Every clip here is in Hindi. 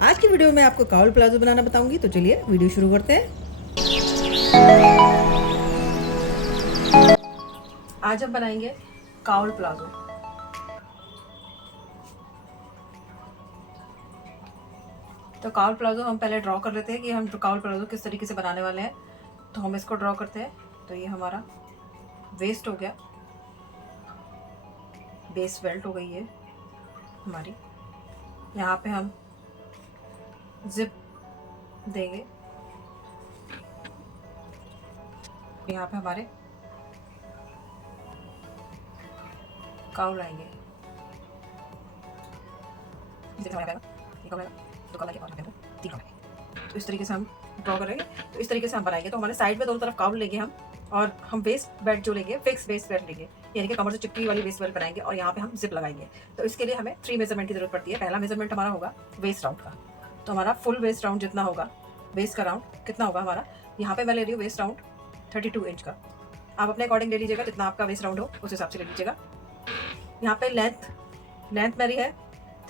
आज की वीडियो में आपको काउल प्लाजो बनाना बताऊंगी, तो चलिए वीडियो शुरू करते हैं। आज हम बनाएंगे काउल प्लाजो। तो काउल प्लाजो हम पहले ड्रॉ कर लेते हैं कि हम काउल प्लाजो किस तरीके से बनाने वाले हैं। तो हम इसको ड्रॉ करते हैं। तो ये हमारा वेस्ट हो गया, बेस बेल्ट हो गई है हमारी। यहाँ पे हम जिप देंगे। यहाँ पे हमारे काउल आएंगे। तो इस तरीके से हम ड्रॉ करेंगे। तो इस तरीके से हम बनाएंगे। तो हमारे साइड में दोनों तरफ काउल लेंगे हम, और हम वेस्ट बेल्ट जो लेंगे फिक्स वेस्ट बेल्ट लेंगे, यानी कि कमर से चिपकी वाली वेस्ट बेल्ट बनाएंगे और यहाँ पे हम जिप लगाएंगे। तो इसके लिए हमें 3 मेजरमेंट की जरूरत पड़ती है। पहला मेजरमेंट हमारा होगा वेस्ट राउंड का। तो हमारा फुल वेस्ट राउंड जितना होगा, वेस्ट का राउंड कितना होगा हमारा, यहाँ पे मैं ले रही हूँ वेस्ट राउंड 32 इंच का। आप अपने अकॉर्डिंग ले लीजिएगा, जितना आपका वेस्ट राउंड हो उस हिसाब से ले लीजिएगा। यहाँ पे लेंथ मेरी है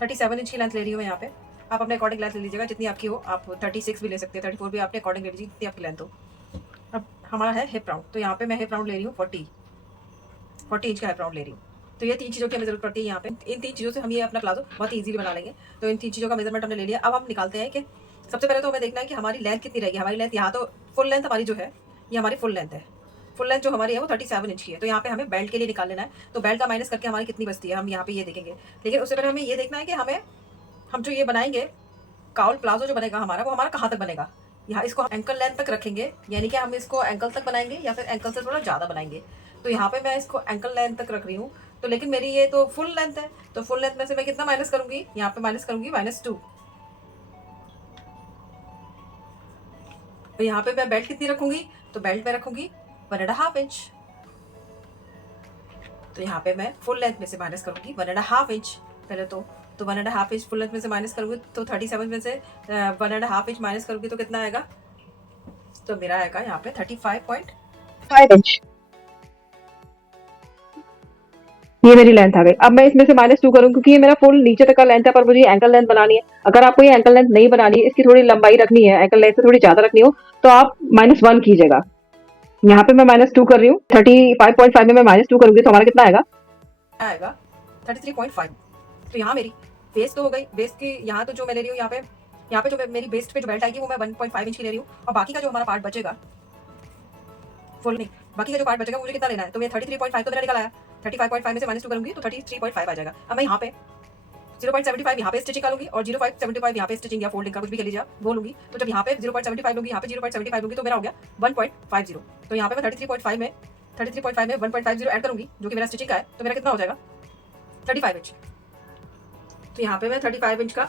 37 इंच की लेंथ ले रही हूँ मैं यहाँ पे। आप अपने अकॉर्डिंग लेंथ ले लीजिएगा जितनी आपकी हो। आप 36 भी ले सकते हैं, 34 भी अपने अकॉर्डिंग ले लीजिए जितनी आपकी लेंथ हो। अब हमारा है हिप राउंड। तो यहाँ पे मैं हिप राउंड ले रही हूँ 40 इंच का हिप राउंड ले रही हूँ। तो ये 3 चीज़ों की हमें जरूरत पड़ती है यहाँ पे। इन 3 चीज़ों से हम ये अपना प्लाजो बहुत ईजिली बना लेंगे। तो इन 3 चीज़ों का मेजरमेंट हमने ले लिया। अब हम निकालते हैं कि सबसे पहले तो हमें देखना है कि हमारी लेंथ कितनी रहेगी। हमारी लेंथ यहाँ तो फुल लेंथ हमारी जो है, ये हमारी फुल लेंथ है। फुल लेंथ जो हमारी है वो 37 इंच की है। तो यहाँ पे हमें बेल्ट के लिए निकाल लेना है। तो बेल्ट का माइनस करके हमारी कितनी बचती है हम यहाँ पे ये देखेंगे। लेकिन उससे पहले हमें ये देखना है कि हम जो ये बनाएंगे काउल प्लाजो जो बनेगा हमारा, वो हमारा कहाँ तक बनेगा। यहाँ इसको हम एंकल लेंथ तक रखेंगे, यानी कि हम इसको एंकल तक बनाएंगे या फिर एंकल से थोड़ा ज़्यादा बनाएंगे। तो यहाँ पे मैं इसको एंकल लेंथ तक रख रही हूँ। तो लेकिन मेरी ये तो फुल लेंथ है। तो फुल लेंथ में से मैं कितना माइनस करूंगी, यहाँ पे माइनस करूंगी -2। तो यहाँ पे मैं बेल्ट कितनी रखूंगी, तो बेल्ट में रखूंगी 1.5 इंच। तो यहाँ पे मैं फुल लेंथ में से माइनस करूंगी 1.5 इंच पहले। तो 1.5 इंच फुल लेंथ में से माइनस करूंगी। तो 37 में से 1.5 इंच माइनस करूंगी तो कितना आएगा, तो मेरा आएगा यहाँ पे 35.5 इंच। ये मेरी लेंथ आ गई। अब मैं इसमें से -2 करूँ, क्योंकि ये मेरा फुल नीचे तक का लेंथ है, पर मुझे एंकल लेंथ बनानी है। अगर आपको ये एंकल लेंथ नहीं बनानी है, इसकी थोड़ी लंबाई रखनी है, एंकल लेंथ से थोड़ी ज्यादा रखनी हो, तो आप -1 कीजिएगा। यहाँ पे मैं -2 कर रही हूँ। 35.5 में मैं -2 करूंगी तो हमारा कितना आएगा 33.5। तो यहाँ मेरी वेस्ट तो हो गई। वेस्ट की यहाँ तो जो मैं ले रही हूँ, यहाँ पे जो मेरी वेस्ट पे जो बेल्ट आएगी वो मैं 1.5 इंच की ले रही हूँ। और बाकी का जो हमारा पार्ट बचेगा, फुल नहीं, बाकी का जो पार्ट बचेगा मुझे कितना लेना है, तो मैं 33.5 तो मेरा निकल आया। 35.5 में से -2 करूंगी तो 33.5 आ जाएगा। अब मैं यहाँ पे 0.75 यहाँ पे स्टिचिंग करूंगी और 0.75 यहाँ पे स्टिचिंग या फोल्डिंग का कुछ भी कह लीजिए आप, वो लूंगी। तो जब यहाँ पे 0.75 लूंगी, यहाँ पे 0.75 लूंगी, तो मेरा हो गया 1.50। तो यहाँ पे मैं 33.5 में 1.50 ऐड करूंगी, जो कि मेरा स्टिचिंग का है। तो मेरा कितना हो जाएगा 35 इंच। तो यहाँ पे मैं 35 इंच का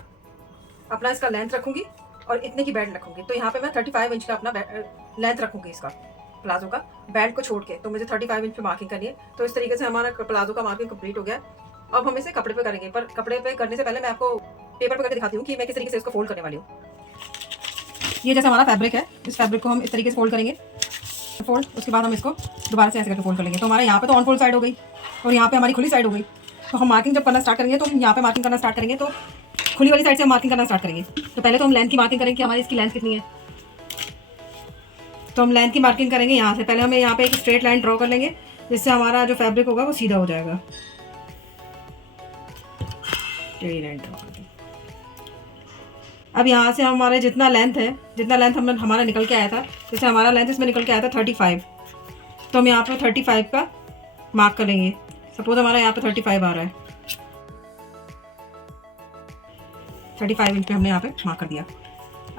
अपना इसका लेंथ रखूंगी और इतने की बेल्ट रखूंगी। तो यहाँ पे मैं 35 इंच का अपना लेंथ रखूंगी इसका प्लाजो का, बेल्ट को छोड़ के। तो मुझे 35 इंच पे मार्किंग करनी है। तो इस तरीके से हमारा प्लाजो का मार्किंग कंप्लीट हो गया। अब हम इसे कपड़े पे करेंगे, पर कपड़े पे करने से पहले मैं आपको पेपर पे करके दिखाती हूँ कि मैं किस तरीके से इसको फोल्ड करने वाली हूँ। ये जैसे हमारा फैब्रिक है, इस फैब्रिक को हम इस तरीके से फोल्ड करेंगे, फोल्ड। उसके बाद हम इसको दोबारा से ऐसे करके फोल्ड कर लेंगे। तो हमारे यहाँ पे तो ऑन फोल्ड साइड हो गई और यहाँ पे हमारी खुली साइड हो गई। तो हम मार्किंग जब करना स्टार्ट करेंगे, तो हम यहाँ पे मार्किंग करना स्टार्ट करेंगे, तो खुली वाली साइड से हम मार्किंग करना स्टार्ट करेंगे। तो पहले तो हम लेंथ की मार्किंग करेंगे कि हमारी इसकी लेंथ कितनी है। तो हम लेंथ की मार्किंग करेंगे यहाँ से। पहले हमें यहाँ पे एक स्ट्रेट लाइन ड्रॉ कर लेंगे, जिससे हमारा जो फैब्रिक होगा वो सीधा हो जाएगा। लाइन ड्रॉ कर दी। अब यहाँ से हमारे जितना लेंथ हमारा निकल के आया था, जैसे हमारा लेंथ इसमें निकल के आया था 35, तो हम यहाँ पे 35 का मार्क करेंगे। सपोज हमारा यहाँ पे 35 आ रहा है, 35 इंच पे हमने यहाँ पे मार्क कर दिया।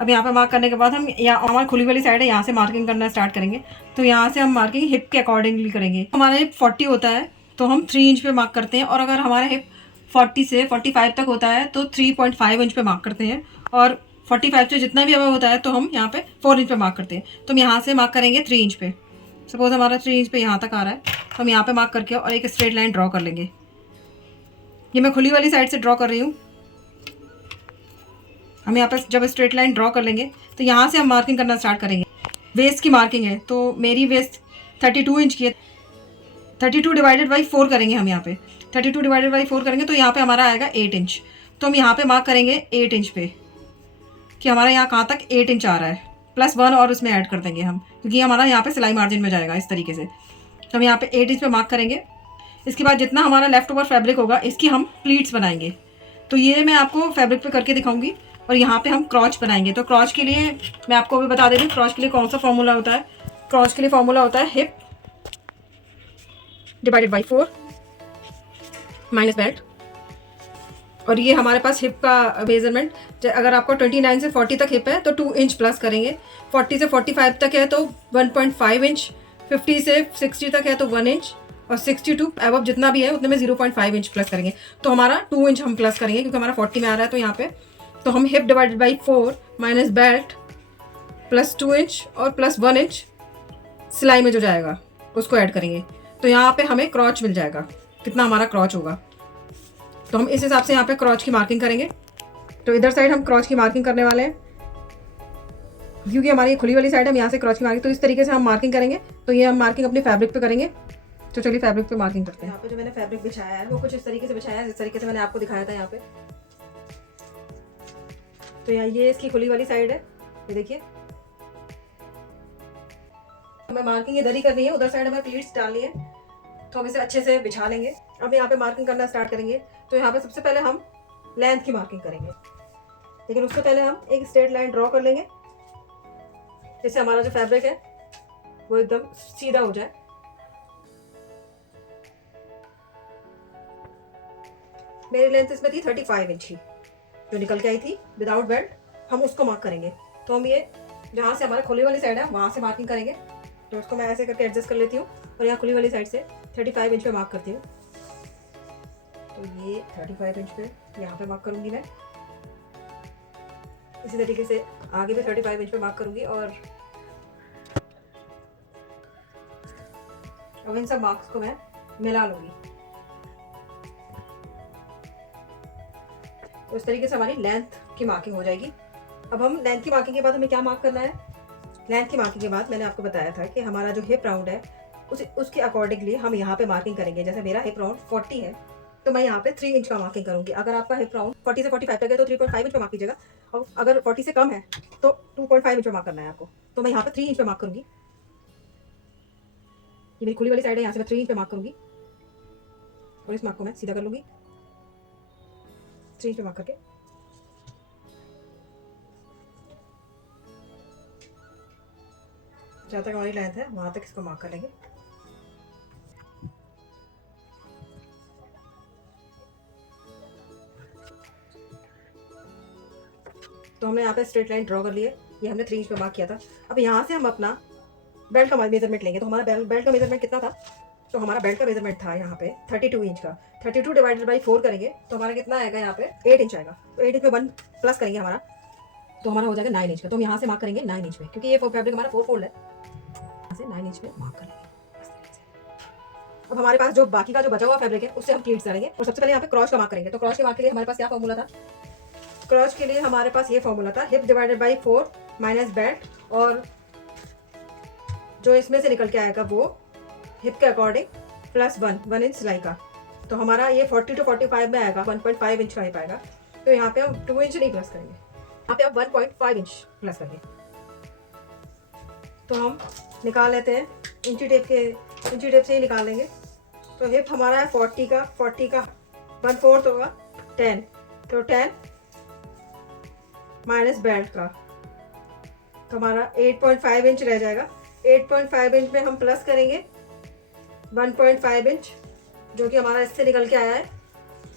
अब यहाँ पे मार्क करने के बाद हम यहाँ हमारी खुली वाली साइड है, यहाँ से मार्किंग करना स्टार्ट करेंगे। तो यहाँ से हम मार्किंग हिप के अकॉर्डिंगली करेंगे। हमारा हिप 40 होता है तो हम 3 इंच पे मार्क करते हैं, और अगर हमारा हिप 40 से 45 तक होता है तो 3.5 इंच पे मार्क करते हैं, और 45 से जितना भी हमें होता है तो हम यहाँ पे 4 इंच पे मार्क करते हैं। तो हम यहाँ से मार्क करेंगे 3 इंच पे। सपोज हमारा 3 इंच पे यहाँ तक आ रहा है, तो हम यहाँ पे मार्क करके और एक स्ट्रेट लाइन ड्रॉ कर लेंगे। ये मैं खुली वाली साइड से ड्रॉ कर रही हूँ। हम यहाँ पे जब स्ट्रेट लाइन ड्रॉ कर लेंगे, तो यहाँ से हम मार्किंग करना स्टार्ट करेंगे। वेस्ट की मार्किंग है, तो मेरी वेस्ट 32 इंच की है। 32 डिवाइडेड बाई 4 करेंगे हम यहाँ पे। 32 डिवाइडेड बाई 4 करेंगे तो यहाँ पे हमारा आएगा 8 इंच। तो हम यहाँ पे मार्क करेंगे 8 इंच पे। कि हमारा यहाँ कहाँ तक 8 इंच आ रहा है, +1 और उसमें ऐड कर देंगे हम, क्योंकि हमारा यहाँ पे सिलाई मार्जिन में जाएगा इस तरीके से। तो हम यहाँ पे 8 इंच पे मार्क करेंगे। इसके बाद जितना हमारा लेफ्ट ओवर फैब्रिक होगा इसकी हम प्लीट्स बनाएंगे। तो ये मैं आपको फैब्रिक पे करके दिखाऊंगी। और यहाँ पे हम क्रॉच बनाएंगे। तो क्रॉच के लिए मैं आपको अभी बता दे रही हूँ क्रॉच के लिए कौन सा फॉर्मूला होता है। क्रॉच के लिए फॉर्मूला होता है hip divided by 4 minus belt. और ये हमारे पास हिप का मेजरमेंट, अगर आपको 29 से 40 तक हिप है तो 2 इंच प्लस करेंगे, 40 से 45 तक है तो 1.5 इंच, 50 से 60 तक है तो 1 इंच, और 62 अब जितना भी है उतने में 0.5 इंच प्लस करेंगे। तो हमारा 2 इंच हम प्लस करेंगे क्योंकि हमारा 40 में आ रहा है। तो यहाँ पे तो हम hip divided by 4 minus belt plus 2 inch और प्लस 1 इंच सिलाई में जो जाएगा उसको ऐड करेंगे। तो यहाँ पे हमें क्रॉच मिल जाएगा, कितना हमारा क्रॉच होगा। तो हम इस हिसाब से यहाँ पे क्रॉच की मार्किंग करेंगे। तो इधर साइड हम क्रॉच की मार्किंग करने वाले हैं, क्योंकि हमारी खुली वाली साइड है, हम यहाँ से क्रॉच की मार्किंग तो इस तरीके से हम मार्किंग करेंगे। तो ये हम मार्किंग अपने फैब्रिक पे करेंगे। तो चलिए फैब्रिक पे मार्किंग करते हैं। यहाँ पे जो मैंने फैब्रिक बिछाया है वो कुछ इस तरीके से बिछाया है जिस तरीके से मैंने आपको दिखाया था यहाँ पे। तो यहाँ ये इसकी खुली वाली साइड है, ये देखिए। हमें मार्किंग इधर ही करनी है, उधर साइड हमें प्लीट्स डालनी है। तो हम इसे अच्छे से बिछा लेंगे। अब यहाँ पे मार्किंग करना स्टार्ट करेंगे। तो यहाँ पे सबसे पहले हम लेंथ की मार्किंग करेंगे, लेकिन उससे पहले हम एक स्ट्रेट लाइन ड्रॉ कर लेंगे जिससे हमारा जो फैब्रिक है वो एकदम सीधा हो जाए। मेरी लेंथ इसमें थी 35 इंच की, जो निकल के आई थी विदाउट बेल्ट, हम उसको मार्क करेंगे। तो हम ये जहाँ से हमारे खुली वाली साइड है वहाँ से मार्किंग करेंगे। तो उसको मैं ऐसे करके एडजस्ट कर लेती हूँ और यहाँ खुली वाली साइड से 35 इंच पे मार्क करती हूँ। तो ये 35 इंच पे यहाँ पे मार्क करूँगी मैं। इसी तरीके से आगे भी 35 इंच पे मार्क करूँगी। और अब इन सब मार्क्स को मैं मिला लूँगी। तो इस तरीके से हमारी लेंथ की मार्किंग हो जाएगी। अब हम लेंथ की मार्किंग के बाद हमें क्या मार्क करना है। लेंथ की मार्किंग के बाद मैंने आपको बताया था कि हमारा जो हिप राउंड है उसके अकॉर्डिंगली हम यहाँ पे मार्किंग करेंगे। जैसे मेरा हिप राउंड 40 है तो मैं यहाँ पे 3 इंच का मार्किंग करूँगी। अगर आपका हिप राउंड 40 से 45 तक है तो 3.5 इंच पे मार्क कीजिएगा, और अगर 40 से कम है तो 2.5 इंच पे मार्क करना है आपको। तो मैं यहाँ पे 3 इंच पे मार्क करूँगी। ये मेरी खुली वाली साइड है, यहाँ से मैं 3 इंच पे मार्क करूँगी और इस मार्क को मैं सीधा कर लूँगी 3 इंच पे मार्क करके। जहाँ तक हमारी लेंथ है वहाँ तक इसको मार्क कर लेंगे। तो हमने यहाँ पे स्ट्रेट लाइन ड्रॉ कर ली है, ये हमने 3 इंच पे मार्क किया था। अब यहाँ से हम अपना बेल्ट का मेजरमेंट लेंगे। तो हमारा बेल्ट का मेजरमेंट कितना था। तो हमारा बेल्ट का मेजरमेंट था यहाँ पे 32 इंच का। 32 डिवाइडेड बाई 4 करेंगे तो हमारा कितना आएगा, यहाँ पे 8 इंच आएगा। तो 8 इंच में 1 प्लस करेंगे हमारा, तो हमारा हो जाएगा 9 इंच का। तो हम यहाँ से मार्क करेंगे 9 इंच पे, क्योंकि ये फैब्रिक हमारा 4 फोल्ड है। यहाँ से 9 इंच पे मार्क करेंगे। अब हमारे पास जो बाकी का जो बचा हुआ फैब्रिक है उससे हम प्लीट्स करेंगे। और सबसे पहले यहाँ पे क्रॉच का मार्क करेंगे। तो क्रॉच के मार्क के लिए हमारे पास क्या फॉर्मूला था। क्रॉच के लिए हमारे पास ये फॉर्मूला था hip divided by 4 minus belt, और जो इसमें से निकल के आएगा वो हिप के अकॉर्डिंग प्लस 1 इंच सिलाई का। तो हमारा ये 40 to 45 में आएगा, 1.5 इंच का हिप आएगा। तो यहाँ पे हम 2 इंच नहीं प्लस करेंगे, यहाँ पे हम 1.5 इंच प्लस करेंगे। तो हम निकाल लेते हैं इंची टेप से ही निकाल लेंगे। तो हिप हमारा है 40 का 1/4 होगा 10, तो 10 माइनस बेल्ट का, तो हमारा 8.5 इंच रह जाएगा। 8.5 इंच में हम प्लस करेंगे 1.5 इंच, जो कि हमारा इससे निकल के आया है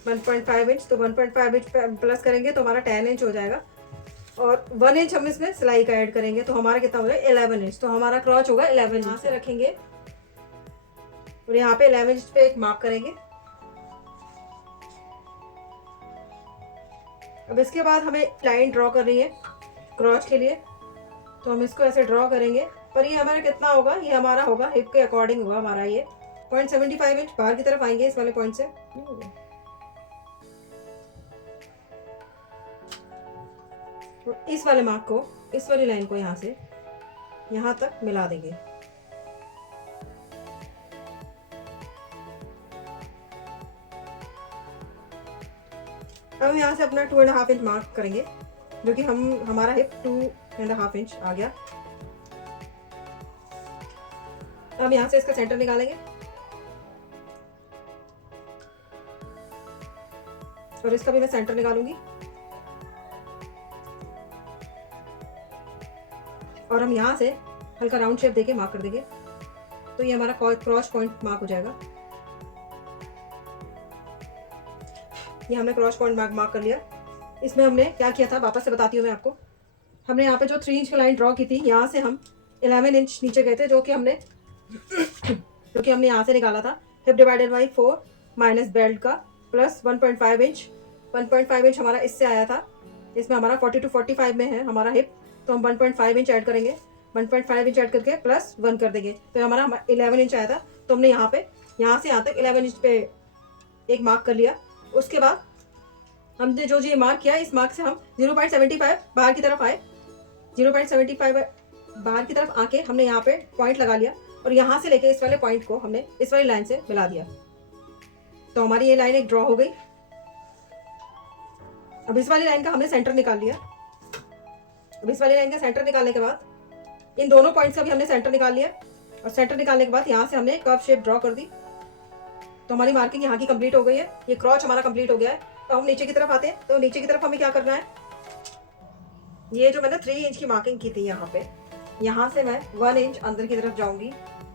1.5 इंच। तो 1.5 इंच प्लस करेंगे तो हमारा 10 इंच हो जाएगा, और 1 इंच हम इसमें सिलाई का ऐड करेंगे तो हमारा कितना हो जाएगा 11 इंच। तो हमारा क्रॉच होगा 11 इंच। यहाँ से रखेंगे और यहाँ पे 11 इंच पे एक मार्क करेंगे। अब इसके बाद हमें लाइन ड्रॉ करनी है क्रॉच के लिए। तो हम इसको ऐसे ड्रॉ करेंगे, पर ये हमारा कितना होगा, ये हमारा होगा हिप के अकॉर्डिंग होगा हमारा ये 0.75 इंच बाहर की तरफ आएंगे इस वाले पॉइंट से। तो इस वाले मार्क को, इस वाली लाइन को यहाँ से यहाँ तक मिला देंगे। अब हम यहाँ से अपना 2.5 इंच मार्क करेंगे जो कि हमारा हिप 2.5 इंच आ गया। तो हम यहाँ से इसका सेंटर निकालेंगे और इसका भी मैं सेंटर निकालूंगी और हम यहाँ से हल्का राउंड शेप देके मार्क कर देंगे। तो ये हमारा क्रॉस पॉइंट मार्क हो जाएगा। ये हमने क्रॉस पॉइंट मार्क कर लिया। इसमें हमने क्या किया था वापस से बताती हूँ मैं आपको। हमने यहाँ पे जो 3 इंच की लाइन ड्रॉ की थी, यहाँ से हम 11 इंच नीचे गए थे, जो कि हमने यहाँ से निकाला था। Hip divided by 4 minus belt का प्लस 1.5 इंच। 1.5 इंच हमारा इससे आया था। इसमें हमारा 40 to 45 में है हमारा हिप, तो हम 1.5 इंच ऐड करेंगे। 1.5 इंच ऐड करके प्लस 1 कर देंगे, तो हमारा 11 इंच आया था। तो हमने यहाँ से यहाँ तक 11 इंच पे एक मार्क कर लिया। उसके बाद हमने जो ये मार्क किया, इस मार्क से हम 0.75 बाहर की तरफ आए। 0.75 बाहर की तरफ आके हमने यहाँ पे पॉइंट लगा लिया और यहाँ से लेके इस वाले पॉइंट को हमने इस वाली लाइन से मिला दिया। तो हमारी ये लाइन एक ड्रॉ हो गई। अब इस वाली लाइन का हमने सेंटर निकाल लिया। अब इस वाली लाइन का सेंटर निकालने के बाद इन दोनों पॉइंट्स का भी हमने सेंटर निकाल लिया और सेंटर निकालने के बाद यहाँ से हमने कर्व शेप ड्रॉ कर दी। तो हमारी मार्किंग यहाँ की कंप्लीट हो गई है। ये क्रॉच हमारा कंप्लीट हो गया है। तो हम नीचे की तरफ आते हैं। तो नीचे की तरफ हमें क्या करना है, ये जो मैंने 3 इंच की मार्किंग की थी यहाँ पे, यहाँ से मैं 1 इंच अंदर की तरफ जाऊंगी।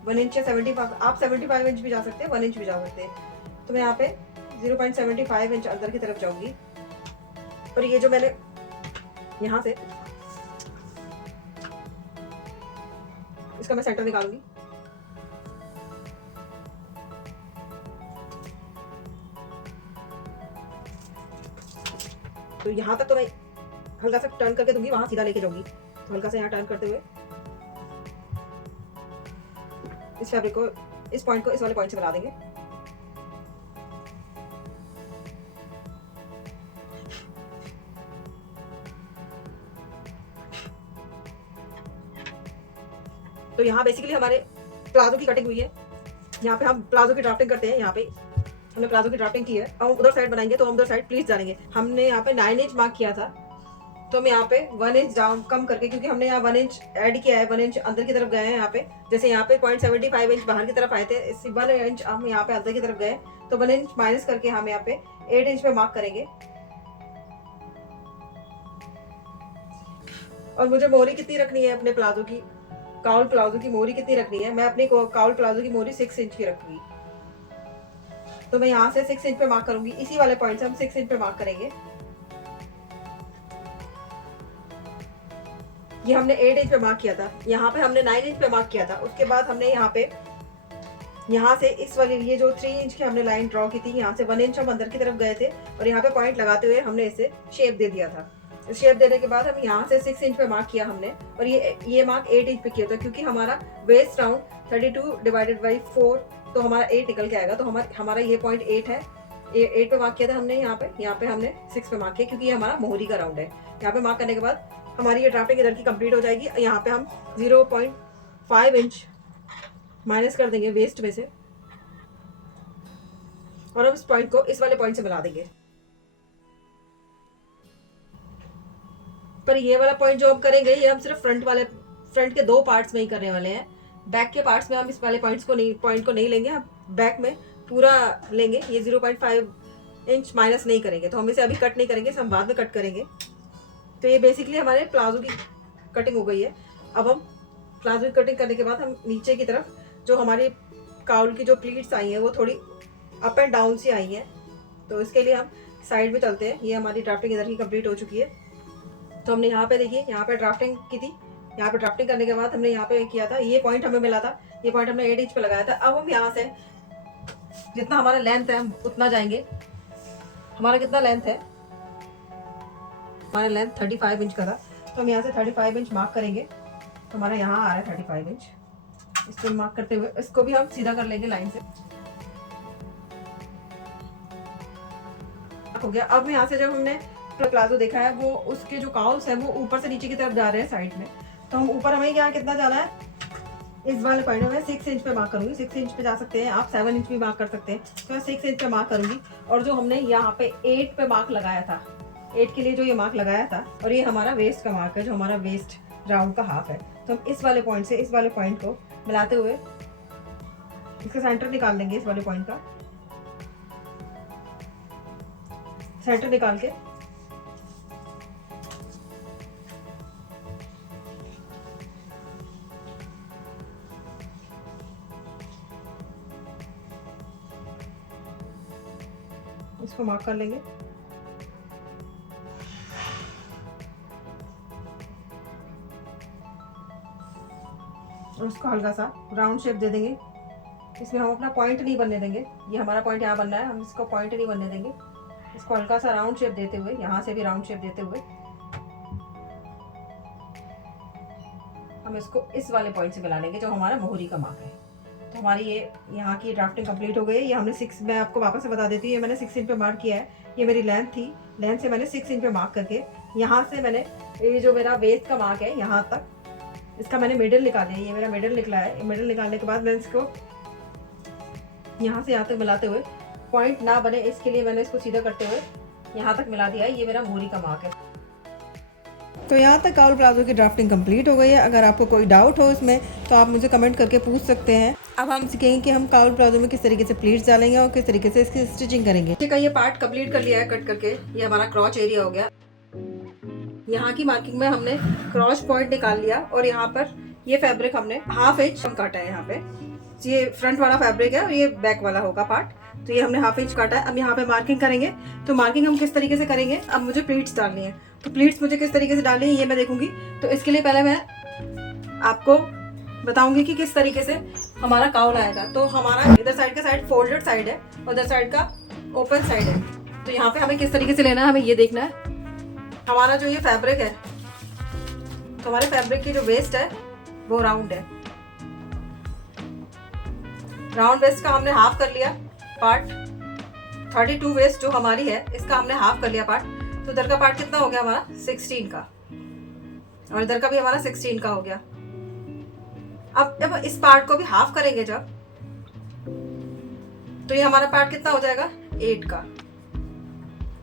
1 इंच या 75, आप 75 इंच भी जा सकते हैं, 1 इंच भी जा सकते हैं। तो मैं यहाँ पे 0.75 इंच अंदर की तरफ जाऊंगी और ये जो मैंने यहाँ से इसका मैं सेंटर निकालूंगी। तो यहाँ तक तो मैं हल्का सा टर्न करके दूंगी, वहां सीधा लेके जाऊंगी। तो हल्का सा यहाँ टर्न करते हुए इस फैब्रिक को, इस पॉइंट को इस वाले पॉइंट से मिला देंगे। तो यहाँ बेसिकली हमारे प्लाजो की कटिंग हुई है। यहाँ पे हम प्लाजो की ड्राफ्टिंग करते हैं। यहाँ पे हमने प्लाजो की ड्राफ्टिंग की है। हम उधर साइड बनाएंगे तो हम उधर साइड प्लीज जानेंगे। हमने यहाँ पे 9 इंच मार्क किया था, तो हम यहाँ पे 1 इंच डाउन कम करके, क्योंकि हमने यहाँ 1 इंच ऐड किया है, 1 इंच अंदर की तरफ गए हैं। यहाँ पे जैसे यहाँ पे 0.75 इंच बाहर की तरफ आए थे, इसी 1 इंच हम यहाँ पे अंदर की तरफ गए, तो 1 इंच माइनस करके हम यहाँ पे 8 इंच पे मार्क करेंगे। और मुझे मोहरी कितनी रखनी है अपने प्लाजो की, काउल प्लाजो की मोहरी कितनी रखनी है, मैं अपनी काउल प्लाजो की मोहरी 6 इंच की रखूंगी। तो मैं यहाँ से 6 इंच पे मार्क करूंगी। इसी वाले पॉइंट से हम 6 इंच पे मार्क करेंगे। ये हमने 8 इंच पे मार्क किया था, यहाँ पे हमने 9 इंच पे मार्क किया था। उसके बाद हमने यहाँ से इस वाली ये जो 3 इंच की हमने लाइन ड्रॉ की थी, यहाँ से 1 इंच हम अंदर की तरफ गए थे और यहाँ पे पॉइंट लगाते हुए हमने इसे शेप दे दिया था। शेप देने के बाद हम यहाँ से 6 इंच पे मार्क किया हमने, और ये मार्क 8 इंच पे किया था, क्योंकि हमारा वेस्ट राउंड 32 डिवाइडेड बाई 4, तो हमारा 8 निकल के आएगा। तो हमारा ये पॉइंट 8 है। ये 8 पे मार्क किया था हमने। यहाँ पे हमने 6 पे मार्क किया, क्योंकि ये हमारा मोहरी का राउंड है। यहाँ पे मार्क करने के बाद हमारी ये ड्राफ्टिंग इधर की कंप्लीट हो जाएगी। यहाँ पे हम 0.5 इंच माइनस कर देंगे वेस्ट में से, और हम इस पॉइंट को इस वाले पॉइंट से मिला देंगे। पर ये वाला पॉइंट जो हम करेंगे, ये हम सिर्फ फ्रंट के 2 पार्ट्स में ही करने वाले हैं। बैक के पार्ट्स में हम इस वाले पॉइंट को नहीं लेंगे, हम बैक में पूरा लेंगे। ये 0.5 इंच माइनस नहीं करेंगे, तो हम इसे अभी कट नहीं करेंगे, इसे हम बाद में कट करेंगे। तो ये बेसिकली हमारे प्लाजो की कटिंग हो गई है। अब हम प्लाजो की कटिंग करने के बाद हम नीचे की तरफ जो हमारी काउल की जो प्लीट्स आई हैं, वो थोड़ी अप एंड डाउन सी आई हैं, तो इसके लिए हम साइड में चलते हैं। ये हमारी ड्राफ्टिंग इधर की कंप्लीट हो चुकी है। तो हमने यहाँ पे देखिए, यहाँ पे ड्राफ्टिंग की थी। यहाँ पे ड्राफ्टिंग करने के बाद हमने यहाँ पे किया था, ये पॉइंट हमें मिला था, ये पॉइंट हमने 8 इंच पे लगाया था। अब हम यहाँ से जितना हमारा लेंथ है हम उतना जाएंगे। हमारा कितना लेंथ है, हमारा लेंथ 35 इंच का था, तो हम यहाँ से 35 इंच मार्क करेंगे। तो हमारा यहाँ आ रहा है 35 इंच। इसको मार्क करते हुए इसको भी हम सीधा कर लेंगे लाइन से। हो गया। अब यहाँ से जब हमने प्लाजो देखा है, वो उसके जो काउल्स है वो ऊपर से नीचे की तरफ जा रहे हैं साइड में, तो हम ऊपर हमें यहाँ कितना जाना है, इस वाले पॉइंट में मैं 6 इंच पे मार्क करूंगी। 6 इंच पे जा सकते हैं आप, 7 इंच भी मार्क कर सकते हैं। तो मैं 6 इंच पे मार्क करूंगी। और जो हमने यहाँ पे 8 पे मार्क लगाया था, 8 के लिए जो ये मार्क लगाया था, और ये हमारा वेस्ट का मार्क है, जो हमारा वेस्ट राउंड का हाफ है। तो हम इस वाले पॉइंट से इस वाले पॉइंट को मिलाते हुए इसका सेंटर निकाल देंगे। इस वाले पॉइंट का सेंटर निकाल के इसको मार्क कर लेंगे। और उसको हल्का सा राउंड शेप दे देंगे। इसमें हम अपना पॉइंट नहीं बनने देंगे, ये हमारा पॉइंट यहाँ बनना है, हम इसको पॉइंट नहीं बनने देंगे। इसको हल्का सा राउंड शेप देते हुए, यहाँ से भी राउंड शेप देते हुए हम इसको इस वाले पॉइंट से मिला लेंगे, जो हमारा मोहरी का मार्क है। तो हमारी ये यहाँ की ड्राफ्टिंग कंप्लीट हो गई है। ये हमने 6, मैं आपको वापस से बता देती हूँ, ये मैंने 6 इंच पे मार्क किया है। ये मेरी लेंथ थी, लेंथ से मैंने 6 इंच पे मार्क करके यहाँ से मैंने ये जो मेरा वेस्ट का मार्क है यहाँ तक, इसका मैंने मिडल निकाला है। ये मेरा मिडल निकला है। मिडल निकालने के बाद मैंने इसको यहाँ से यहाँ तक मिलाते हुए, पॉइंट ना बने इसके लिए मैंने इसको सीधा करते हुए यहाँ तक मिला दिया है। ये मेरा मोहरी का मार्क है। तो यहाँ तक काउल प्लाजो की ड्राफ्टिंग कंप्लीट हो गई है। अगर आपको कोई डाउट हो इसमें तो आप मुझे कमेंट करके पूछ सकते हैं। अब हम सीखेंगे कि हम काउल प्लाजो में किस तरीके से प्लीट्स डालेंगे और किस तरीके से इसकी स्टिचिंग करेंगे। ठीक है, ये पार्ट कंप्लीट कर लिया है कट करके। ये हमारा क्रॉच एरिया हो गया। यहाँ की मार्किंग में हमने क्रॉच पॉइंट निकाल लिया, और यहाँ पर ये फैब्रिक हमने ½ इंच काटा है। यहाँ पे ये फ्रंट वाला फैब्रिक है और ये बैक वाला होगा पार्ट। तो ये हमने ½ इंच काटा है। अब यहाँ पे मार्किंग करेंगे। तो मार्किंग हम किस तरीके से करेंगे, अब मुझे प्लीट्स डालनी है। तो प्लीट्स मुझे किस तरीके से डालनी है ये मैं देखूंगी। तो इसके लिए पहले मैं आपको बताऊंगी कि किस तरीके से हमारा काउल आएगा। तो हमारा इधर साइड का साइड फोल्डेड साइड है और उधर साइड का ओपन साइड है। तो यहाँ पे हमें किस तरीके से लेना है, हमें ये देखना है। हमारा जो ये फैब्रिक है, तो हमारे फैब्रिक की जो वेस्ट है वो राउंड है। राउंड वेस्ट का हमने हाफ कर लिया पार्ट। 32 वेस्ट जो हमारी है इसका हमने हाफ कर लिया पार्ट। तो इधर का पार्ट कितना हो गया हमारा 16 का, और इधर का भी हमारा 16 का हो गया। अब जब इस पार्ट को भी हाफ करेंगे जब, तो ये हमारा पार्ट कितना हो जाएगा 8 का।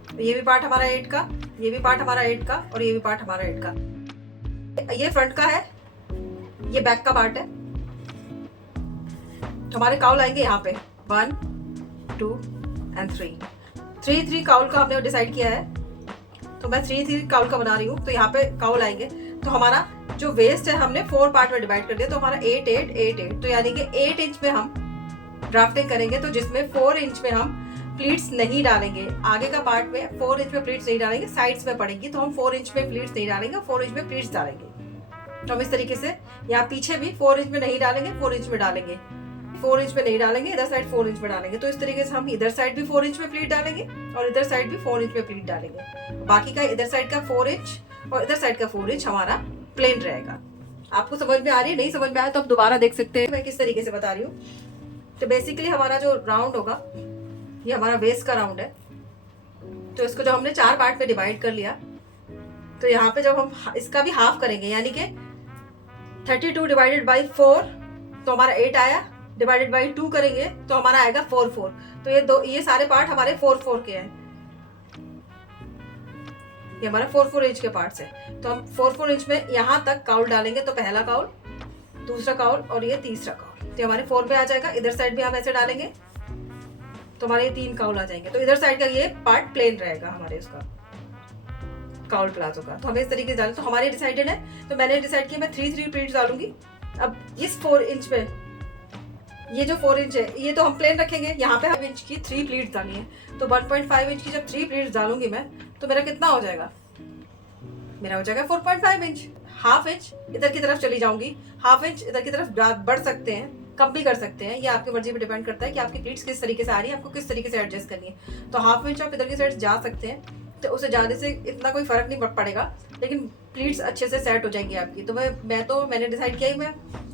तो ये भी पार्ट हमारा 8 का, ये भी पार्ट हमारा 8 का, और ये भी पार्ट हमारा 8 का। ये फ्रंट का है, ये बैक का पार्ट है। तो हमारे काउल आएंगे यहाँ पे 1 2 एंड 3 काउल का हमने डिसाइड किया है। तो मैं 3 काउल का बना रही हूँ। तो यहाँ पे काउल आएंगे। तो हमारा जो वेस्ट है हमने 4 पार्ट में डिवाइड कर दिया। तो हमारा 8 8 8 8, तो यानी कि 8 इंच में हम ड्राफ्टिंग करेंगे। तो जिसमें 4 इंच में हम प्लीट्स नहीं डालेंगे। आगे का पार्ट में 4 इंच में प्लीट्स नहीं डालेंगे, साइड्स में पड़ेंगी। तो हम 4 इंच में प्लीट्स नहीं डालेंगे, 4 इंच में प्लीट्स डालेंगे। तो हम इस तरीके से यहाँ पीछे भी 4 इंच में नहीं डालेंगे, 4 इंच में डालेंगे। 4 इंच में नहीं डालेंगे, इधर साइड 4 इंच में डालेंगे। तो इस तरीके से हम इधर साइड भी 4 इंच में प्लीट डालेंगे और इधर साइड भी 4 इंच में प्लीट डालेंगे। बाकी का इधर साइड का 4 इंच और इधर साइड का 4 इंच हमारा प्लेन रहेगा। आपको समझ में आ रही है? नहीं समझ में आया तो आप दोबारा देख सकते हैं मैं किस तरीके से बता रही हूँ। तो बेसिकली हमारा जो राउंड होगा ये हमारा वेस्ट का राउंड है। तो इसको जब हमने 4 पार्ट में डिवाइड कर लिया, तो यहाँ पे जब हम इसका भी हाफ करेंगे, यानी कि 32 डिवाइडेड बाई 4, तो हमारा 8 आया। डिवाइडेड बाई 2 करेंगे तो हमारा आएगा 4 4। तो ये सारे पार्ट हमारे 4 4 के हैं। ये हमारा 4 4 इंच के पार्ट्स है। तो हम 4 4 इंच में यहाँ तक काउल डालेंगे। तो पहला काउल, दूसरा काउल और ये तीसरा काउल। तो हमारे 4 पे आ जाएगा। इधर साइड भी हम ऐसे डालेंगे तो हमारे 3 काउल आ जाएंगे। तो इधर साइड का ये पार्ट प्लेन रहेगा हमारे उसका काउल प्लाजो का। तो हमें इस तरीके से डालें। तो हमारे डिसाइडेड है। तो मैंने डिसाइड किया मैं 3 प्लीट्स डालूंगी। अब इस 4 इंच पे, ये जो 4 इंच है ये तो हम प्लेन रखेंगे। यहाँ पे 5 इंच की 3 प्लीट्स डालनी है। तो 1.5 इंच की जब 3 प्लीट्स डालूंगी मैं, तो मेरा कितना हो जाएगा, मेरा हो जाएगा 4.5 इंच। ½ इंच इधर की तरफ चली जाऊंगी, ½ इंच इधर की तरफ बढ़ सकते हैं, कम भी कर सकते हैं। ये आपकी मर्जी पे डिपेंड करता है कि आपकी प्लीट्स किस तरीके से आ रही है, आपको किस तरीके से एडजस्ट करनी है। तो ½ इंच आप इधर की साइड जा सकते हैं। तो उसे जाने से इतना कोई फर्क नहीं पड़ेगा, लेकिन प्लीट्स अच्छे से सेट हो जाएंगी आपकी। तो मैंने डिसाइड किया कि मैं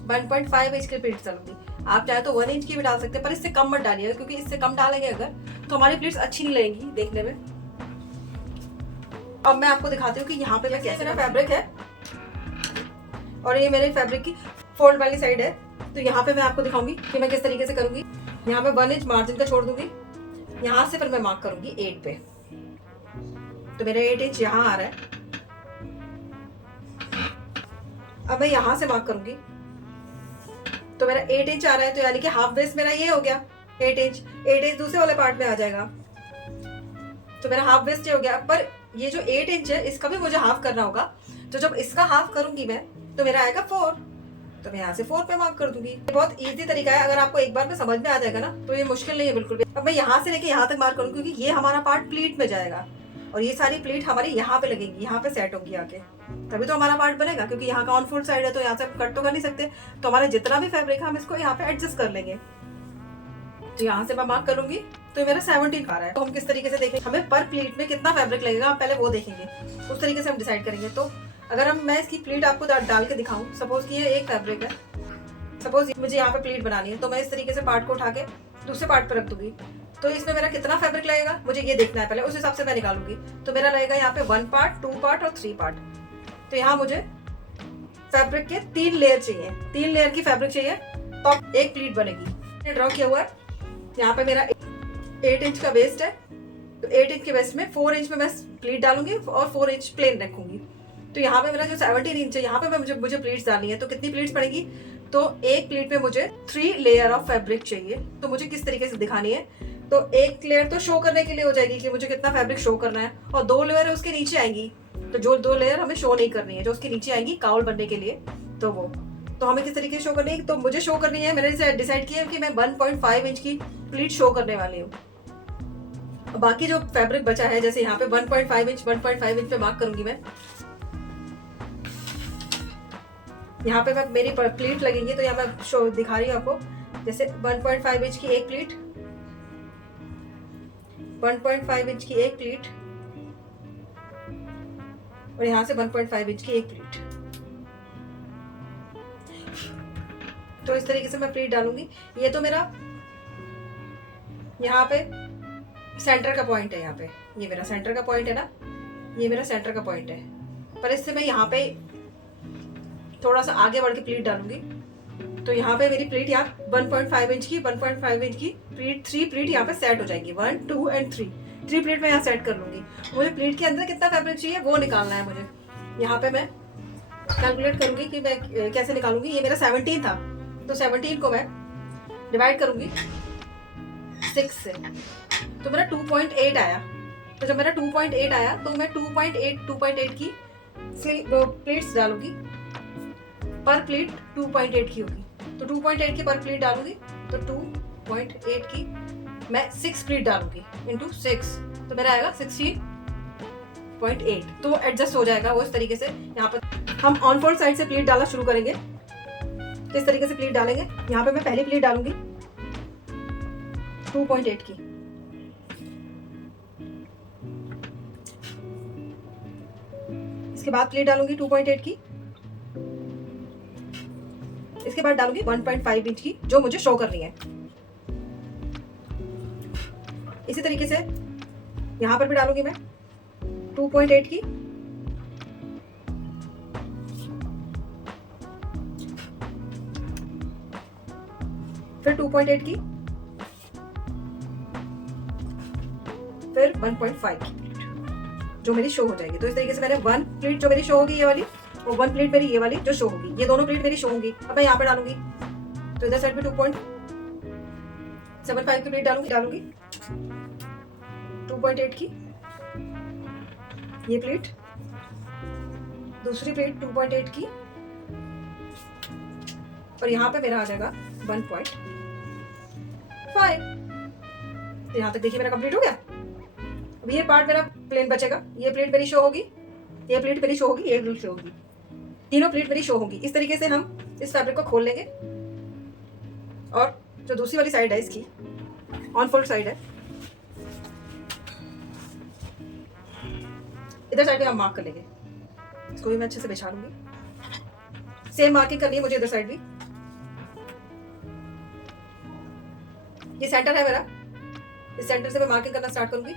1.5 इंच के प्लीट्स डालूंगी। आप चाहे तो 1 इंच की भी डाल सकते हैं, पर इससे कम मत डालिएगा, क्योंकि इससे कम डालेंगे अगर तो हमारी प्लीट्स अच्छी नहीं लगेंगी देखने में। अब मैं आपको दिखाती हूँ कि यहाँ पे मैं कैसे, मेरा फैब्रिक है और ये मेरे फैब्रिक की फोल्ड वाली साइड है। तो यहाँ पे मैं आपको दिखाऊंगी कि मैं किस तरीके से करूंगी। यहाँ पे 1 इंच मार्जिन का छोड़ दूंगी। यहाँ से फिर मैं मार्क करूंगी 8 पे। तो मेरा 8 इंच यहाँ आ रहा है। अब मैं यहाँ से मार्क करूंगी तो मेरा 8 इंच आ रहा है, तो यानी कि हाफ वेस्ट मेरा ये हो गया 8 इंच। 8 इंच दूसरे वाले पार्ट में आ जाएगा, तो मेरा हाफ वेस्ट ये हो गया। पर ये जो 8 इंच है इसका भी मुझे हाफ करना होगा, तो जब इसका हाफ करूंगी मैं तो मेरा आएगा 4, तो मैं यहाँ से 4 पे मार्क कर दूंगी। ये बहुत इजी तरीका है, अगर आपको एक बार में समझ में आ जाएगा ना तो ये मुश्किल नहीं है बिल्कुल भी। अब मैं यहाँ से लेके यहाँ तक मार्क करूंगी, क्योंकि ये हमारा पार्ट प्लीट में जाएगा और ये सारी प्लीट हमारी यहाँ पे लगेगी, यहाँ पे सेट होगी आके, तभी तो हमारा पार्ट बनेगा। क्योंकि यहाँ का ऑन फुल साइड है तो यहाँ से कट तो कर नहीं सकते, तो हमारा जितना भी फैब्रिक है हम इसको यहाँ पे एडजस्ट कर लेंगे। तो यहाँ से मैं मार्क करूंगी तो मेरा 17 आ रहा है। तो हम किस तरीके से देखेंगे, हमें पर प्लीट में कितना फैब्रिक लगेगा हम पहले वो देखेंगे, उस तरीके से हम डिसाइड करेंगे। तो अगर मैं इसकी प्लीट आपको डाल के दिखाऊं, सपोज कि ये एक फैब्रिक है, सपोज मुझे यहाँ पे प्लीट बनानी है, तो मैं इस तरीके से पार्ट को उठा के दूसरे पार्ट पर रख दूंगी, तो इसमें मेरा कितना फैब्रिक लगेगा मुझे ये देखना है पहले, उस हिसाब से मैं निकालूंगी। तो मेरा लगेगा यहाँ पे 1 पार्ट, 2 पार्ट और 3 पार्ट। तो यहाँ मुझे फैब्रिक के 3 लेयर चाहिए, 3 लेयर की फैब्रिक चाहिए, तो एक प्लीट बनेगी। ड्रॉ किया हुआ है, यहाँ पे मेरा 8 इंच का वेस्ट है, तो 8 इंच के वेस्ट में 4 इंच में मैं प्लीट डालूंगी और 4 इंच प्लेन रखूंगी। तो यहाँ पे मेरा जो 17 इंच है, यहाँ पे मुझे प्लीट्स डालनी है, तो कितनी प्लीट्स पड़ेगी, तो एक प्लीट में मुझे 3 लेयर ऑफ फैब्रिक चाहिए। तो मुझे किस तरीके से दिखानी है, तो एक लेयर तो शो करने के लिए हो जाएगी कि मुझे कितना फैब्रिक शो करना है, और 2 लेयर उसके नीचे आएंगी, तो जो 2 लेयर हमें शो नहीं करनी है, जो उसके नीचे आएंगी काउल बनने के लिए, तो वो तो हमें किस तरीके से शो करनी है, तो मुझे शो करनी है, मैंने डिसाइड किया कि मैं 1.5 इंच की प्लीट शो करने वाली हूँ। बाकी जो फैब्रिक बचा है, जैसे यहाँ पे 1.5 इंच पे मार्क करूंगी मैं, यहाँ पे मैं मेरी प्लीट लगेंगी, तो यहाँ मैं शो दिखा रही हूँ आपको, जैसे 1.5 इंच की एक प्लीट, 1.5 इंच की एक प्लीट, और यहाँ से 1.5 इंच की एक प्लीट। तो इस तरीके से मैं प्लीट डालूंगी। ये तो मेरा यहाँ पे सेंटर का पॉइंट है, यहाँ पे ये मेरा सेंटर का पॉइंट है ना, ये मेरा सेंटर का पॉइंट है। पर इससे मैं यहाँ पे थोड़ा सा आगे बढ़ के प्लीट डालूंगी, तो यहाँ पे मेरी प्लीट यहाँ 1.5 इंच की 1.5 इंच की प्लीट 3 प्लीट यहाँ पे सेट हो जाएंगी, 1, 2 एंड 3 प्लीट मैं यहाँ सेट कर लूंगी। मुझे प्लीट के अंदर कितना फैब्रिक चाहिए वो निकालना है मुझे। यहाँ पे मैं कैलकुलेट करूंगी कि मैं कैसे निकालूंगी। ये मेरा 17 था, तो 17 को मैं डिवाइड करूंगी 6 से, तो मेरा 2.8 आया। तो जब मेरा 2.8 आया तो मैं 2.8 की प्लेट्स डालूंगी, पर प्लेट 2.8 की होगी, तो 2.8 की पर प्लेट डालूंगी, तो 2.8 की मैं 6 प्लेट डालूंगी इंटू 6, तो मेरा आएगा 16.8। तो एडजस्ट हो जाएगा वो इस तरीके से। यहाँ पर हम ऑन फोल्ड साइड से प्लेट डालना शुरू करेंगे। किस तरीके से प्लेट डालेंगे, यहाँ पे मैं पहली प्लेट डालूंगी 2.8 की, इसके बाद प्लेट डालूंगी 2.8 की, इसके बाद डालूंगी 1.5 इंच की जो मुझे शो करनी है। इसी तरीके से यहां पर भी डालूंगी मैं 2.8 की, फिर 2.8 की, फिर 1.5 की प्लेट जो मेरी शो हो जाएगी। तो इस तरीके से मैंने 1 प्लेट जो मेरी शो होगी ये वाली, और 1 प्लेट मेरी ये वाली जो शो होगी, ये दोनों प्लेट मेरी शो होंगी। अब मैं यहाँ पे डालूंगी, तो इधर साइड पे 2.75 की प्लेट डालूंगी 2.8 की, ये प्लेट, दूसरी प्लेट 2.8 की, और यहाँ पे मेरा आ जाएगा 1.5। तो यहाँ तक देखिए मेरा कंप्लीट हो गया। अब ये पार्ट मेरा प्लेन बचेगा, ये प्लेट मेरी शो होगी, ये प्लेट मेरी शो होगी, ये प्लेट शो होगी, तीनों प्लेट मेरी शो होगी। इस तरीके से हम इस फैब्रिक को खोल लेंगे, और जो दूसरी वाली साइड है इसकी ऑन फोल्ड साइड है, इधर साइड पे हम मार्क कर लेंगे। इसको भी मैं अच्छे से बिछा लूंगी, सेम मार्किंग करनी है मुझे इधर साइड भी। ये सेंटर है मेरा, इस सेंटर से मैं मार्किंग करना स्टार्ट करूंगी।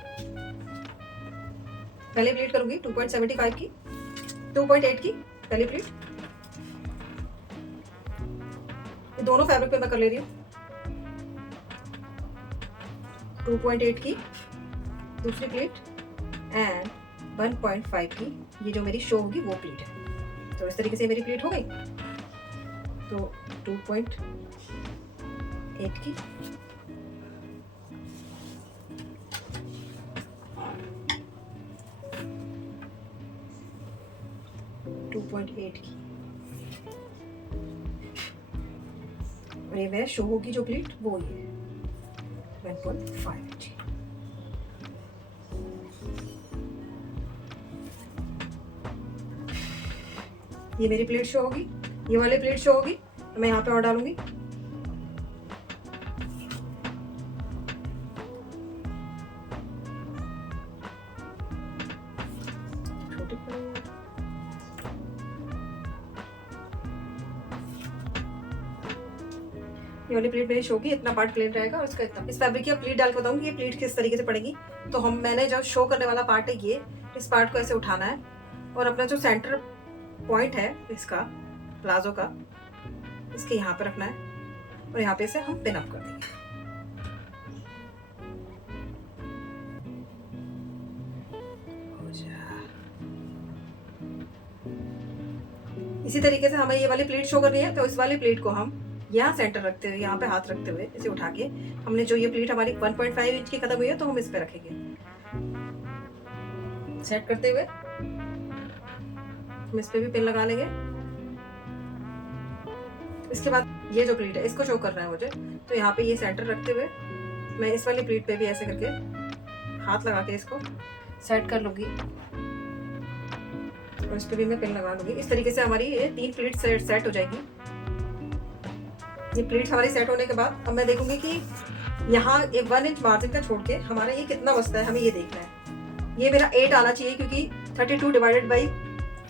पहले प्लेट करूंगी 2.75 की, 2.8 की पहली प्लेट, ये दोनों फैब्रिक पे मैं कर ले रही हूँ। 2.8 की दूसरी प्लेट एंड 1.5 की ये जो मेरी शो होगी वो प्लीट है। तो इस तरीके से मेरी प्लीट हो गई। तो 2.8 की 2.8 की और ये मेरा शो होगी जो प्लीट वो ये 1.5 इंच। ये मेरी प्लेट शो होगी, ये वाली प्लेट शो होगी, तो मैं यहाँ पे और डालूंगी। ये वाली प्लेट मेरी शो की इतना पार्ट प्लेन रहेगा और इसका इतना। इस फैब्रिक की अब प्लीट डाल के बताऊंगी ये प्लीट किस तरीके से पड़ेगी। तो मैंने जो शो करने वाला पार्ट है ये, इस पार्ट को ऐसे उठाना है और अपना जो सेंटर पॉइंट है इसका प्लाजो का, इसके यहाँ पे रखना है और यहाँ पे से हम पिन अप कर देंगे। इसी तरीके से हमें ये वाली प्लेट शो करनी है। तो इस वाली प्लेट को हम यहाँ सेंटर रखते हुए, यहाँ पे हाथ रखते हुए इसे उठा के, हमने जो ये प्लेट हमारी 1.5 इंच की खत्म हुई है तो हम इस पे रखेंगे। सेट करते हुए हम इस पे भी पिन लगा लेंगे। इसके बाद ये जो प्लीट है इसको शो करना है मुझे, तो यहाँ पे ये सेंटर रखते हुए मैं इस वाली प्लीट पे भी ऐसे करके हाथ लगा के इसको सेट कर लूंगी और इस पे भी मैं पिन लगा लूंगी। इस तरीके से हमारी ये 3 प्लीट सेट हो जाएगी। ये प्लीट हमारी सेट होने के बाद अब मैं देखूंगी कि यहाँ 1 इंच मार्जिन का छोड़ के हमारा ये कितना बचता है, हमें ये देखना है। ये मेरा 8 आना चाहिए क्योंकि 32 डिवाइडेड बाई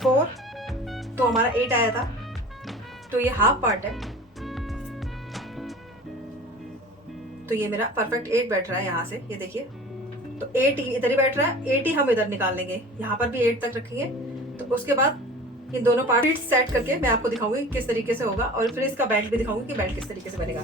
4 तो हमारा 8 आया था, तो ये हाफ पार्ट है। तो ये मेरा परफेक्ट 8 बैठ रहा है यहाँ से, ये देखिए। तो 8 इधर ही बैठ रहा है, 8 ही हम इधर निकाल लेंगे, यहाँ पर भी 8 तक रखेंगे। तो उसके बाद इन दोनों पार्ट सेट करके मैं आपको दिखाऊंगी किस तरीके से होगा और फिर इसका बेल्ट भी दिखाऊंगी कि बेल्ट किस तरीके से बनेगा।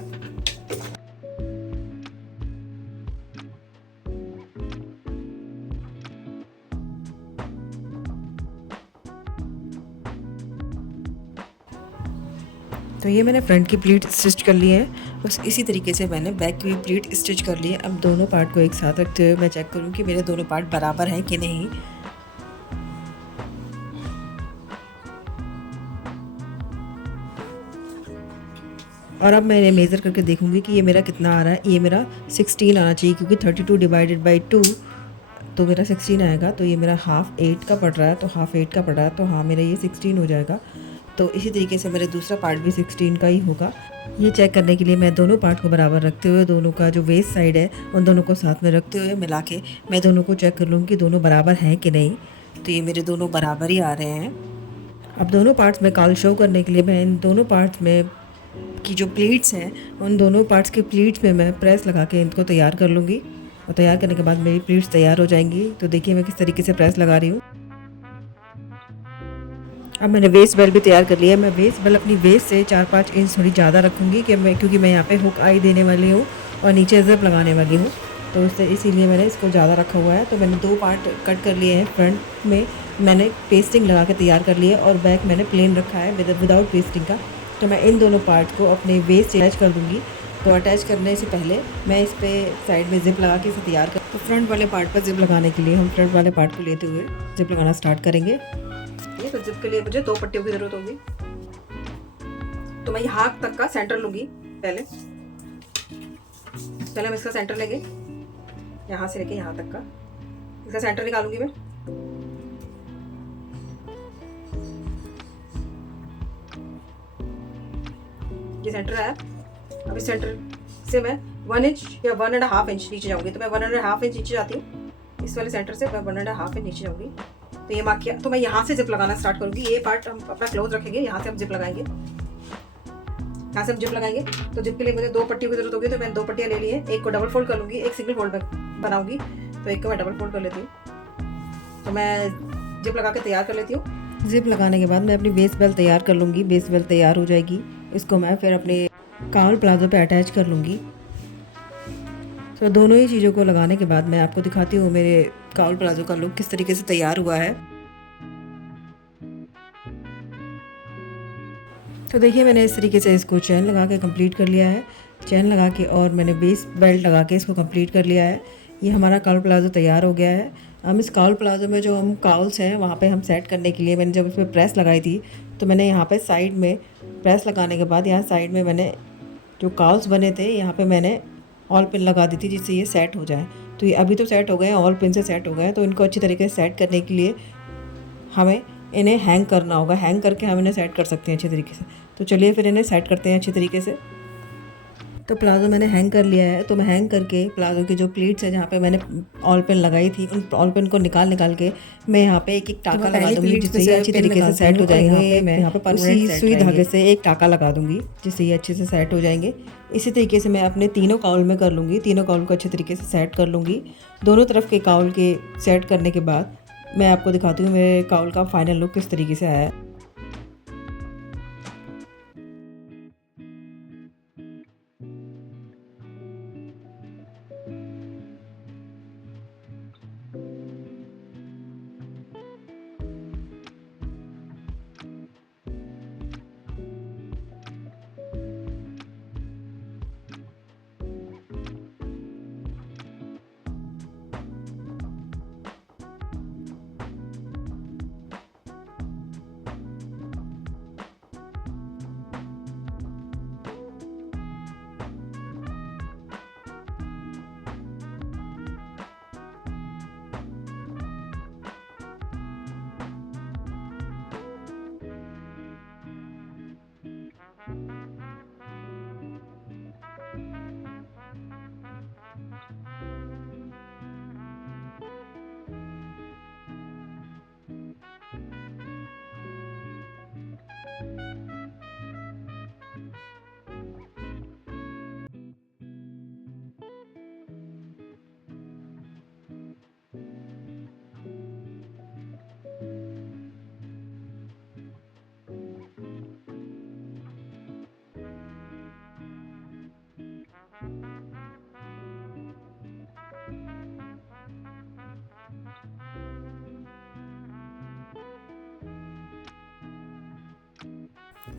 तो ये मैंने फ्रंट की प्लीट स्टिच कर ली है, बस इसी तरीके से मैंने बैक की प्लीट स्टिच कर ली है। अब दोनों पार्ट को एक साथ रखते हुए मैं चेक करूँ कि मेरे दोनों पार्ट बराबर हैं कि नहीं। और अब मैंने मेज़र करके देखूंगी कि ये मेरा कितना आ रहा है। ये मेरा 16 आना चाहिए क्योंकि 32 डिवाइडेड बाई 2 तो मेरा 16 आएगा। तो ये मेरा हाफ 8 का पड़ रहा है, तो हाफ 8 का पड़ रहा है, तो हाँ मेरा ये 16 हो जाएगा। तो इसी तरीके से मेरा दूसरा पार्ट भी 16 का ही होगा। ये चेक करने के लिए मैं दोनों पार्ट को बराबर रखते हुए, दोनों का जो वेस्ट साइड है उन दोनों को साथ में रखते हुए मिला के मैं दोनों को चेक कर लूँ कि दोनों बराबर हैं कि नहीं। तो ये मेरे दोनों बराबर ही आ रहे हैं। अब दोनों पार्ट्स में काल शो करने के लिए मैं इन दोनों पार्ट्स में की जो प्लीट्स हैं उन दोनों पार्ट्स के प्लीट्स में मैं प्रेस लगा के इनको तैयार कर लूँगी और तैयार करने के बाद मेरी प्लीट्स तैयार हो जाएंगी। तो देखिए मैं किस तरीके से प्रेस लगा रही हूँ। अब मैंने वेस्ट बेल्ट भी तैयार कर लिया है। मैं वेस्ट बेल्ट अपनी वेस्ट से 4-5 इंच थोड़ी ज़्यादा रखूँगी क्योंकि मैं यहाँ पे हुक आई देने वाली हूँ और नीचे जिप लगाने वाली हूँ, तो उससे इसीलिए मैंने इसको ज़्यादा रखा हुआ है। तो मैंने 2 पार्ट कट कर लिए हैं। फ्रंट में मैंने पेस्टिंग लगा के तैयार कर लिया और बैक मैंने प्लेन रखा है विदाउट पेस्टिंग का। तो मैं इन दोनों पार्ट को अपने वेस्ट से अटैच कर दूँगी। तो अटैच करने से पहले मैं इस पर साइड में जिप लगा के इसे तैयार कर। तो फ्रंट वाले पार्ट पर जिप लगाने के लिए हम फ्रंट वाले पार्ट को लेते हुए जिप लगाना स्टार्ट करेंगे। तो जिप के लिए मुझे 2 पट्टियों की ज़रूरत होगी। तो मैं यहाँ तक का सेंटर लूँगी। पहले हम इसका सेंटर लेंगे, यहाँ से लेके यहाँ तक का इसका सेंटर निकालूंगी मैं। ये सेंटर है। अब इस सेंटर से मैं 1 इंच या 1.5 इंच नीचे जाऊंगी। तो मैं 1.5 इंच नीचे जाती हूँ। इस वाले सेंटर से मैं 1.5 इंच नीचे जाऊंगी। तो ये मार्क किया। तो मैं यहाँ से जिप लगाना स्टार्ट करूंगी। ये पार्ट हम अपना क्लोज रखेंगे, यहाँ से हम जिप लगाएंगे। यहाँ से हम जिप लगाएंगे। तो जिप के लिए मुझे 2 पट्टियों की जरूरत होगी। तो मैंने 2 पट्टियाँ ले ली है। एक को डबल फोल्ड कर लूँगी, एक सिंगल फोल्ड बनाऊंगी। तो एक को मैं डबल फोल्ड कर लेती हूँ। तो मैं जिप लगा के तैयार कर लेती हूँ। जिप लगाने के बाद मैं अपनी वेस्ट बेल्ट तैयार कर लूँगी। वेस्ट बेल्ट तैयार हो जाएगी, इसको मैं फिर अपने काउल प्लाजो पे अटैच कर लूँगी। तो दोनों ही चीज़ों को लगाने के बाद मैं आपको दिखाती हूँ मेरे काउल प्लाजो का लुक किस तरीके से तैयार हुआ है। तो देखिए मैंने इस तरीके से इसको चैन लगा के कंप्लीट कर लिया है। चैन लगा के और मैंने बेस बेल्ट लगा के इसको कंप्लीट कर लिया है। ये हमारा काउल प्लाजो तैयार हो गया है। हम इस काउल प्लाजो में जो हम काउल्स हैं वहाँ पे हम सेट करने के लिए मैंने जब इसमें प्रेस लगाई थी तो मैंने यहाँ पे साइड में प्रेस लगाने के बाद यहाँ साइड में मैंने जो काउल्स बने थे यहाँ पे मैंने ऑल पिन लगा दी थी जिससे ये सेट हो जाए। तो ये अभी तो सेट हो गए हैं, ऑल पिन से सेट हो गए हैं। तो इनको अच्छी तरीके से सेट करने के लिए हमें इन्हें हैंग करना होगा। हैंग करके हम इन्हें सेट कर सकते हैं अच्छे तरीके से। तो चलिए फिर इन्हें सेट करते हैं अच्छी तरीके से। तो प्लाजो मैंने हैंग कर लिया है। तो मैं हैंग करके प्लाजो की जो प्लीट्स है जहाँ पे मैंने ऑल पिन लगाई थी उन ऑल पिन को निकाल के मैं यहाँ पे एक टाका लगा दूंगी जिससे ये अच्छी तरीके से सेट हो जाएंगे। मैं यहाँ पे उसी सुई धागे से एक टाका लगा दूंगी जिससे ये अच्छे से सेट हो जाएंगे। इसी तरीके से मैं अपने तीनों काउल में कर लूँगी। तीनों काउल को अच्छे तरीके से सेट कर लूँगी। दोनों तरफ के काउल के सेट करने के बाद मैं आपको दिखाती हूँ मेरे काउल का फाइनल लुक किस तरीके से आया है।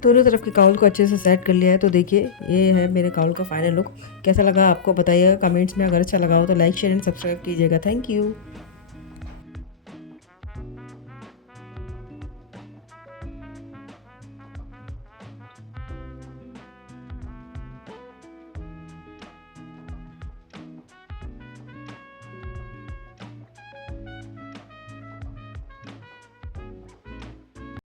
दोनों तरफ के काउल को अच्छे से सेट कर लिया है। तो देखिए ये है मेरे काउल का फाइनल लुक। कैसा लगा आपको बताइएगा कमेंट्स में। अगर अच्छा लगा हो तो लाइक शेयर एंड सब्सक्राइब कीजिएगा। Thank you.